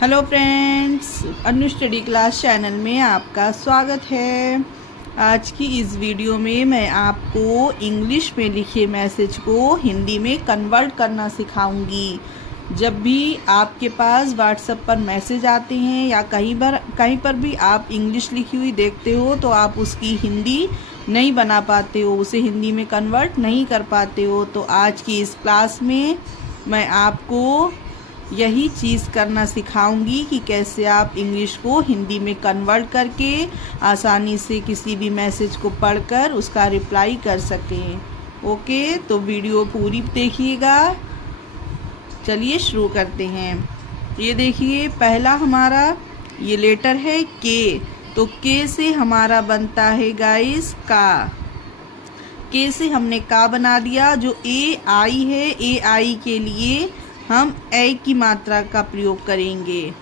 Hello friends, अनु study class channel में आपका स्वागत है। आज की इस वीडियो में मैं आपको इंग्लिश में लिखे मैसेज को हिंदी में कन्वर्ट करना सिखाऊंगी। जब भी आपके पास व्हाट्सएप पर मैसेज आते हैं या कहीं पर भी आप इंग्लिश लिखी हुई देखते हो तो आप उसकी हिंदी नहीं बना पाते हो, उसे हिंदी में कन्वर्ट नहीं कर पाते हो। तो आज की इस क्लास में मैं आपको यही चीज़ करना सिखाऊंगी कि कैसे आप इंग्लिश को हिंदी में कन्वर्ट करके आसानी से किसी भी मैसेज को पढ़कर उसका रिप्लाई कर सकें। ओके, तो वीडियो पूरी देखिएगा। चलिए शुरू करते हैं। ये देखिए, पहला हमारा ये लेटर है के। तो के से हमारा बनता है गाइस का। के से हमने का बना दिया। जो ए आई है, ए आई के लिए हम ए की मात्रा का प्रयोग करेंगे।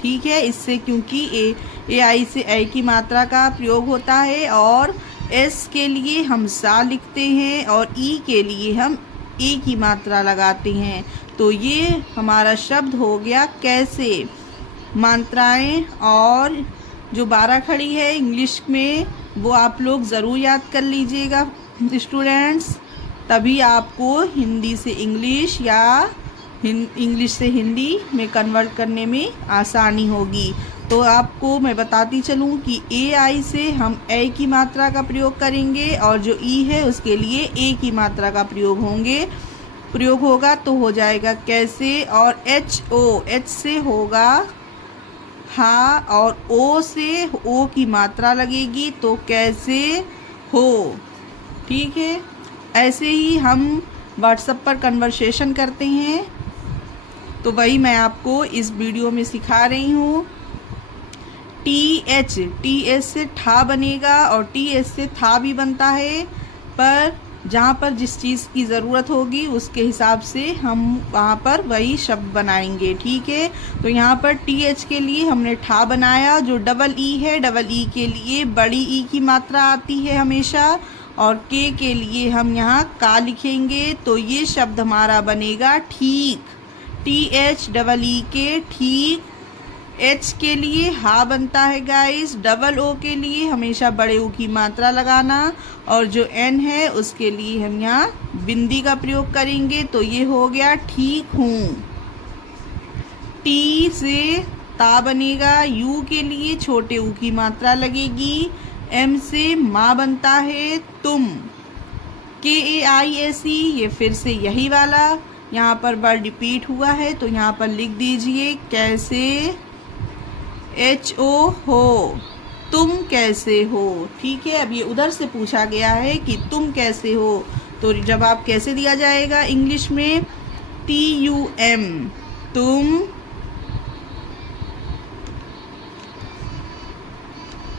ठीक है, इससे क्योंकि ए आई से ए की मात्रा का प्रयोग होता है। और एस के लिए हम सा लिखते हैं और ई के लिए हम ए की मात्रा लगाते हैं। तो ये हमारा शब्द हो गया कैसे। मात्राएं और जो 12 खड़ी है इंग्लिश में वो आप लोग ज़रूर याद कर लीजिएगा स्टूडेंट्स, तभी आपको हिंदी से इंग्लिश या इंग्लिश से हिंदी में कन्वर्ट करने में आसानी होगी। तो आपको मैं बताती चलूँ कि ए आई से हम ए की मात्रा का प्रयोग करेंगे और जो ई है उसके लिए ए की मात्रा का प्रयोग होगा। तो हो जाएगा कैसे। और एच से होगा हा और ओ से ओ की मात्रा लगेगी तो कैसे हो। ठीक है, ऐसे ही हम व्हाट्सएप पर कन्वर्सेशन करते हैं तो वही मैं आपको इस वीडियो में सिखा रही हूँ। टी एच से ठा बनेगा और टी एच से था भी बनता है, पर जहाँ पर जिस चीज़ की ज़रूरत होगी उसके हिसाब से हम वहाँ पर वही शब्द बनाएंगे। ठीक है, तो यहाँ पर टी एच के लिए हमने ठा बनाया। जो डबल ई है, डबल ई के लिए बड़ी ई की मात्रा आती है हमेशा। और के लिए हम यहाँ का लिखेंगे तो ये शब्द हमारा बनेगा ठीक। टी एच डबल ई के ठीक। एच के लिए हा बनता है गाइस। डबल ओ के लिए हमेशा बड़े ओ की मात्रा लगाना। और जो एन है उसके लिए हम यहाँ बिंदी का प्रयोग करेंगे तो ये हो गया ठीक हूँ। टी से ता बनेगा। यू के लिए छोटे ऊ की मात्रा लगेगी। एम से माँ बनता है तुम। के ए आई एस ई, ये फिर से यही वाला यहाँ पर वर्ड रिपीट हुआ है तो यहाँ पर लिख दीजिए कैसे। एच ओ हो, तुम कैसे हो। ठीक है, अब ये उधर से पूछा गया है कि तुम कैसे हो, तो जब आप कैसे दिया जाएगा इंग्लिश में TUM,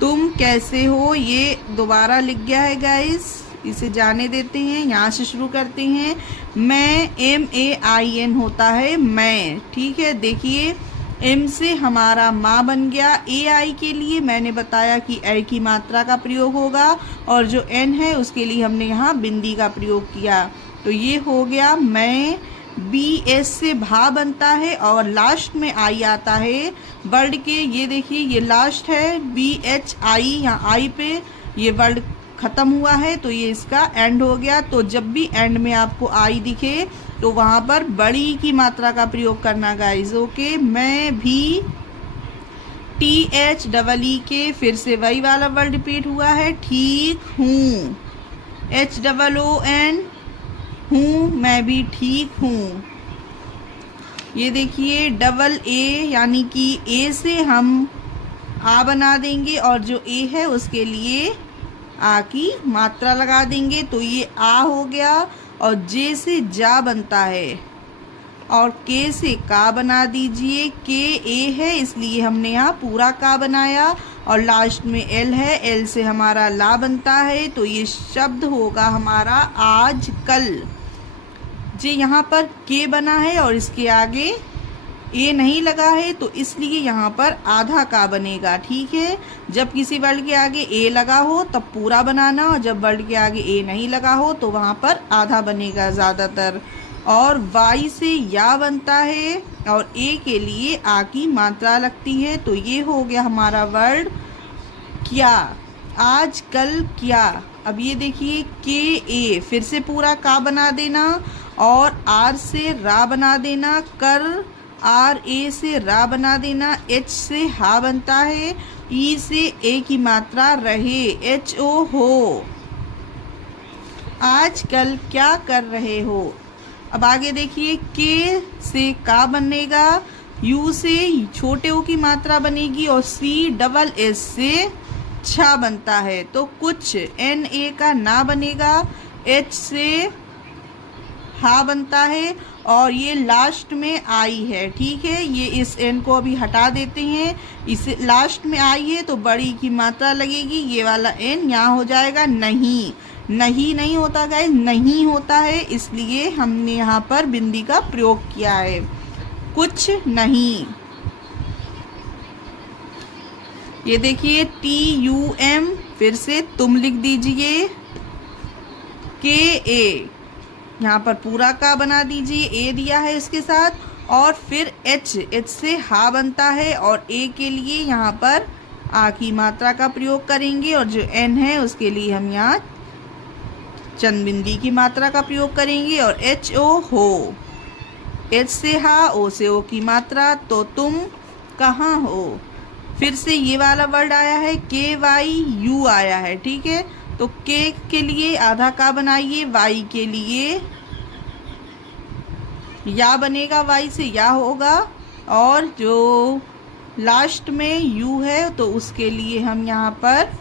तुम कैसे हो। ये दोबारा लिख गया है गाइस, इसे जाने देते हैं। यहाँ से शुरू करते हैं। मैं MAIN होता है मैं। ठीक है, देखिए एम से हमारा माँ बन गया। AI के लिए मैंने बताया कि ए की मात्रा का प्रयोग होगा और जो एन है उसके लिए हमने यहाँ बिंदी का प्रयोग किया तो ये हो गया मैं। BS से भा बनता है और लास्ट में आई आता है वर्ड के। ये देखिए, ये लास्ट है BHI, यहाँ आई पे ये वर्ड ख़त्म हुआ है तो ये इसका एंड हो गया। तो जब भी एंड में आपको आई दिखे तो वहाँ पर बड़ी की मात्रा का प्रयोग करना गाइस। ओके, मैं भी THEE के फिर से वही वाला वर्ड रिपीट हुआ है ठीक हूँ। HOON हूँ, मैं भी ठीक हूँ। ये देखिए डबल ए यानी कि ए से हम आ बना देंगे और जो ए है उसके लिए आ की मात्रा लगा देंगे तो ये आ हो गया। और जे से जा बनता है और के से का बना दीजिए। के ए है इसलिए हमने यहाँ पूरा का बनाया और लास्ट में एल है, एल से हमारा ला बनता है तो ये शब्द होगा हमारा आज कल। जे यहाँ पर के बना है और इसके आगे ए नहीं लगा है तो इसलिए यहाँ पर आधा का बनेगा। ठीक है, जब किसी वर्ड के आगे ए लगा हो तब पूरा बनाना और जब वर्ड के आगे ए नहीं लगा हो तो वहाँ पर आधा बनेगा ज़्यादातर। और वाई से या बनता है और ए के लिए आ की मात्रा लगती है। तो ये हो गया हमारा वर्ड क्या। आज कल क्या। अब ये देखिए के ए, फिर से पूरा का बना देना और आर से रा बना देना। कर, आर ए से रा बना देना। एच से हा बनता है। ई से ए की मात्रा रहे, एच ओ हो। आजकल क्या कर रहे हो। अब आगे देखिए के से का बनेगा, यू से छोटे ओ की मात्रा बनेगी और सी डबल एस से छा बनता है। तो कुछ, एन ए का ना बनेगा, एच से हा बनता है और ये लास्ट में आई है। ठीक है, ये इस एन को अभी हटा देते हैं। इसे लास्ट में आई है तो बड़ी की मात्रा लगेगी, ये वाला एन यहाँ हो जाएगा नहीं। नहीं नहीं होता गाइस, नहीं होता है, इसलिए हमने यहाँ पर बिंदी का प्रयोग किया है। कुछ नहीं। ये देखिए टी यू एम, फिर से तुम लिख दीजिए। के ए, यहाँ पर पूरा का बना दीजिए, ए दिया है इसके साथ। और फिर एच, एच से हा बनता है और ए के लिए यहाँ पर आ की मात्रा का प्रयोग करेंगे और जो एन है उसके लिए हम यहाँ चंद बिंदी की मात्रा का प्रयोग करेंगे। और एच ओ हो, एच से हा, ओ से ओ की मात्रा। तो तुम कहाँ हो। फिर से ये वाला वर्ड आया है, के वाई यू आया है। ठीक है, तो के लिए आधा का बनाइए, वाई के लिए या बनेगा, वाई से या होगा। और जो लास्ट में यू है तो उसके लिए हम यहाँ पर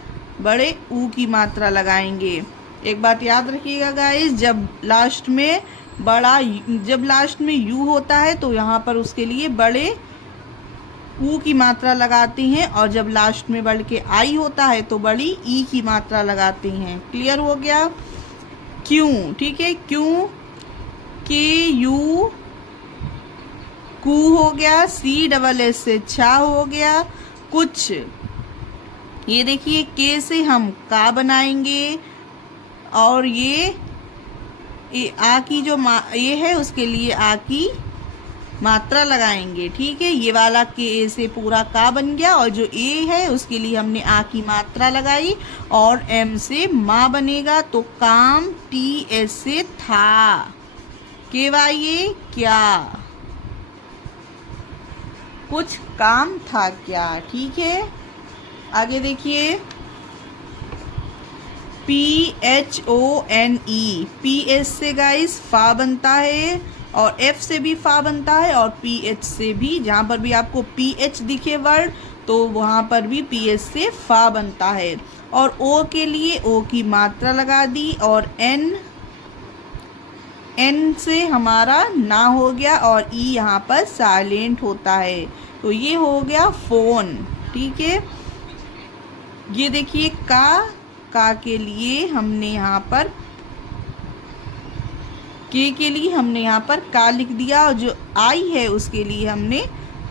बड़े ऊ की मात्रा लगाएंगे। एक बात याद रखिएगा गाइस, जब लास्ट में यू होता है तो यहाँ पर उसके लिए बड़े ऊ की मात्रा लगाते हैं और जब लास्ट में बढ़ के आई होता है तो बड़ी ई की मात्रा लगाते हैं। क्लियर हो गया। क्यों, ठीक है, क्यों, के यू कू हो गया, सी डबल एस से छा हो गया। कुछ, ये देखिए के से हम का बनाएंगे और ये आ की जो ये है उसके लिए आ की मात्रा लगाएंगे। ठीक है, ये वाला के ए से पूरा का बन गया और जो ए है उसके लिए हमने आ की मात्रा लगाई और एम से माँ बनेगा। तो काम, टी एस से था, के वाई ए क्या, कुछ काम था क्या। ठीक है, आगे देखिए P H O N E, P S से गाइस फा बनता है और एफ से भी फा बनता है और पी एच से भी, जहाँ पर भी आपको पी एच दिखे वर्ड तो वहाँ पर भी पी एच से फा बनता है। और ओ के लिए ओ की मात्रा लगा दी और एन, एन से हमारा ना हो गया और ई यहाँ पर साइलेंट होता है। तो ये हो गया फोन। ठीक है, ये देखिए का के लिए हमने यहाँ पर के लिए हमने यहाँ पर का लिख दिया और जो आई है उसके लिए हमने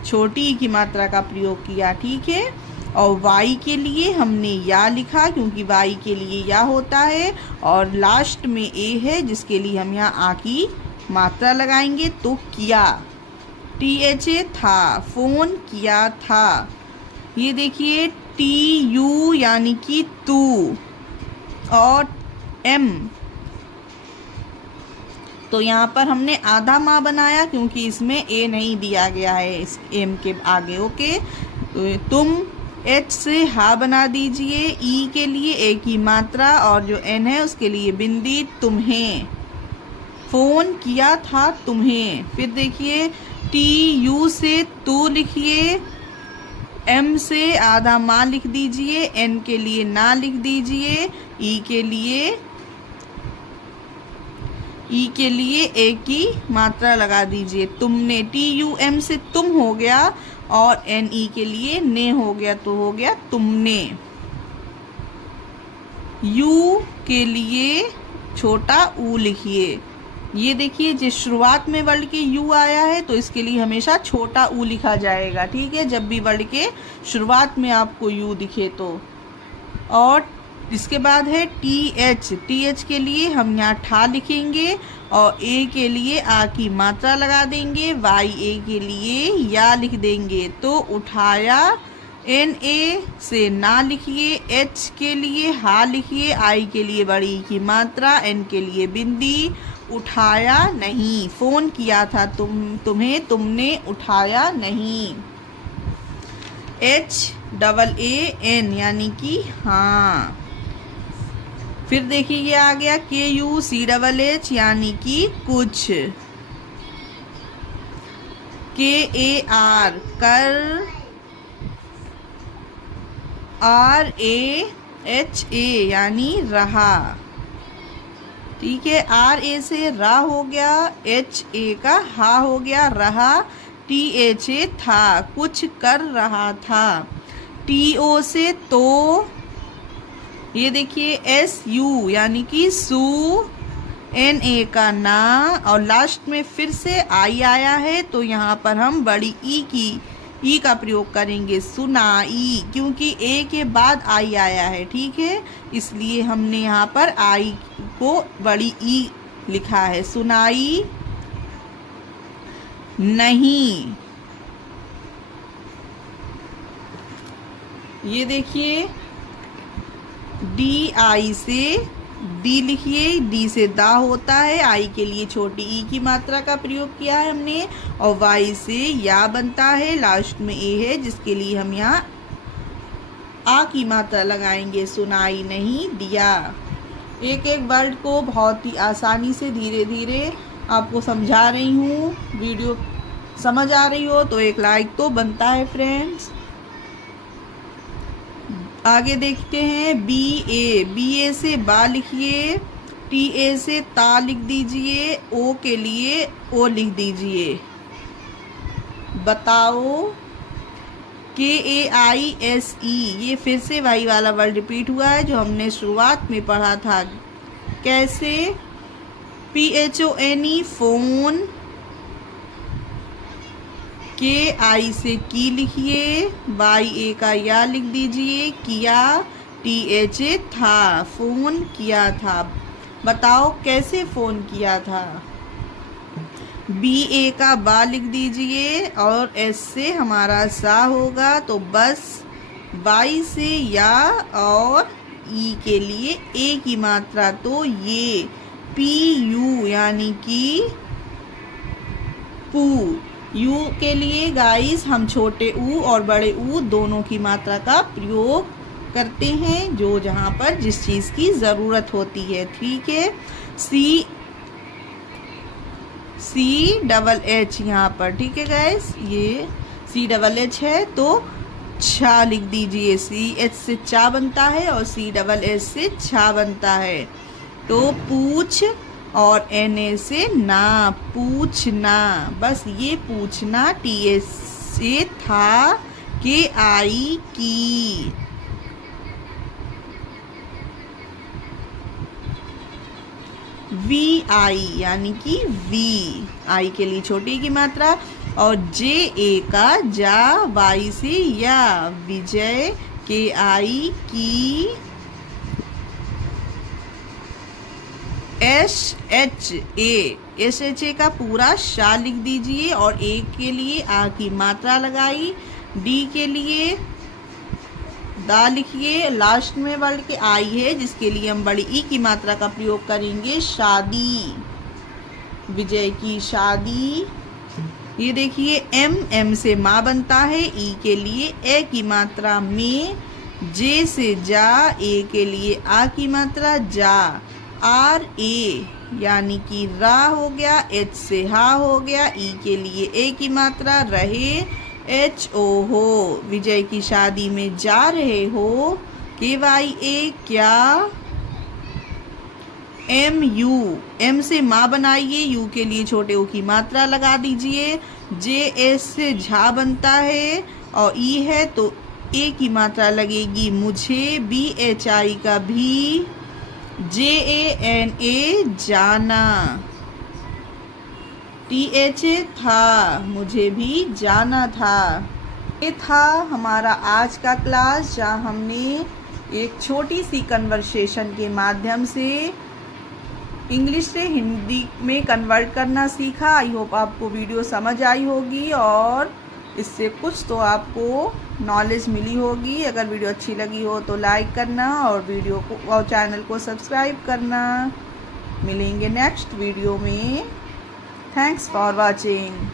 छोटी की मात्रा का प्रयोग किया। ठीक है, और वाई के लिए हमने या लिखा क्योंकि वाई के लिए या होता है और लास्ट में ए है जिसके लिए हम यहाँ आ की मात्रा लगाएंगे। तो किया, टी एच ए था, फोन किया था। ये देखिए टी यू यानी कि तू और एम, तो यहाँ पर हमने आधा माँ बनाया क्योंकि इसमें ए नहीं दिया गया है इस एम के आगे। ओके, तो तुम, एच से हा बना दीजिए, ई के लिए ए की मात्रा और जो एन है उसके लिए बिंदी, तुम्हें, फोन किया था तुम्हें। फिर देखिए टी यू से तू लिखिए, एम से आधा माँ लिख दीजिए, एन के लिए ना लिख दीजिए, ई के लिए ए की मात्रा लगा दीजिए। तुमने, टी यू एम से तुम हो गया और एन ई के लिए ने हो गया तो हो गया तुमने। यू के लिए छोटा ऊ लिखिए। ये देखिए जिस शुरुआत में वर्ड के यू आया है तो इसके लिए हमेशा छोटा ऊ लिखा जाएगा। ठीक है, जब भी वर्ड के शुरुआत में आपको यू दिखे तो। और इसके बाद है टी एच, टी एच के लिए हम यहाँ ठा लिखेंगे और ए के लिए आ की मात्रा लगा देंगे, वाई ए के लिए या लिख देंगे। तो उठाया, एन ए से ना लिखिए, एच के लिए हा लिखिए, आई के लिए बड़ी ई की मात्रा, एन के लिए बिंदी। उठाया नहीं, फोन किया था तुम्हें, तुमने उठाया नहीं। एच डबल ए एन यानी कि हाँ। फिर देखिए ये आ गया के यू सी डबल एच यानी कि कुछ। के ए आर कर, आर ए एच ए यानी रहा। ठीक है, आर ए से रा हो गया, एच ए का हा हो गया, रहा। टी एच ए था, कुछ कर रहा था। टी ओ से तो, ये देखिए एस यू यानी कि सू, एन ए का ना, और लास्ट में फिर से आई आया है तो यहाँ पर हम बड़ी ई का प्रयोग करेंगे, सुनाई, क्योंकि ए के बाद आई आया है। ठीक है, इसलिए हमने यहाँ पर आई को बड़ी ई लिखा है। सुनाई नहीं। ये देखिए डी आई से डी लिखिए, डी से दा होता है, आई के लिए छोटी ई की मात्रा का प्रयोग किया है हमने, और वाई से या बनता है, लास्ट में ए है जिसके लिए हम यहाँ आ की मात्रा लगाएंगे। सुनाई नहीं दिया। एक एक वर्ड को बहुत ही आसानी से धीरे धीरे आपको समझा रही हूँ। वीडियो समझ आ रही हो तो एक लाइक तो बनता है फ्रेंड्स। आगे देखते हैं बी ए से बा लिखिए, टी ए से ता लिख दीजिए, ओ के लिए ओ लिख दीजिए। बताओ, के ए आई एस ई, ये फिर से वाई वाला वर्ड रिपीट हुआ है जो हमने शुरुआत में पढ़ा था। कैसे, P H O N E phone, के आई से की लिखिए, वाई ए का या लिख दीजिए, किया, टी एच ए था, फोन किया था। बताओ कैसे फोन किया था। बी ए का बा लिख दीजिए और एस से हमारा सा होगा, तो बस वाई से या और ई के लिए ए की मात्रा, तो ये पी यू यानी कि पू। यू के लिए गाइस हम छोटे ऊ और बड़े ऊ दोनों की मात्रा का प्रयोग करते हैं, जो जहाँ पर जिस चीज़ की ज़रूरत होती है। ठीक है, सी डबल एच यहाँ पर, ठीक है गाइस, ये सी डबल एच है तो छा लिख दीजिए। सी एच से चा बनता है और सी डबल एच से छा बनता है। तो पूछ, और एन ए से ना, पूछना, बस ये पूछना। टी एस से था, के आई की। वी आई यानी कि वी, आई के लिए छोटी की मात्रा, और जे ए का जा, वाई से या, विजय, के आई की। एस एच ए का पूरा शा लिख दीजिए और ए के लिए आ की मात्रा लगाई। डी के लिए दा लिखिए, लास्ट में वर्ड के आई है जिसके लिए हम बड़ी ई की मात्रा का प्रयोग करेंगे, शादी, विजय की शादी। ये देखिए एम से माँ बनता है, ई के लिए ए की मात्रा में, जे से जा, ए के लिए आ की मात्रा जा, आर ए यानी कि रा हो गया, एच से हा हो गया, ई के लिए ए की मात्रा, रहे, एच ओ हो, विजय की शादी में जा रहे हो, के वाई ए क्या, एम यू, एम से माँ बनाइए, यू के लिए छोटे ओ की मात्रा लगा दीजिए, जे एस से झा बनता है और ई है तो ए की मात्रा लगेगी, मुझे, बी एच आई का भी, जे ए एन ए जाना, टी एच ए था, मुझे भी जाना था। ये था हमारा आज का क्लास जहाँ हमने एक छोटी सी कन्वर्सेशन के माध्यम से इंग्लिश से हिंदी में कन्वर्ट करना सीखा। आई होप आपको वीडियो समझ आई होगी और इससे कुछ तो आपको नॉलेज मिली होगी। अगर वीडियो अच्छी लगी हो तो लाइक करना और वीडियो को और चैनल को सब्सक्राइब करना। मिलेंगे नेक्स्ट वीडियो में। Thanks for watching.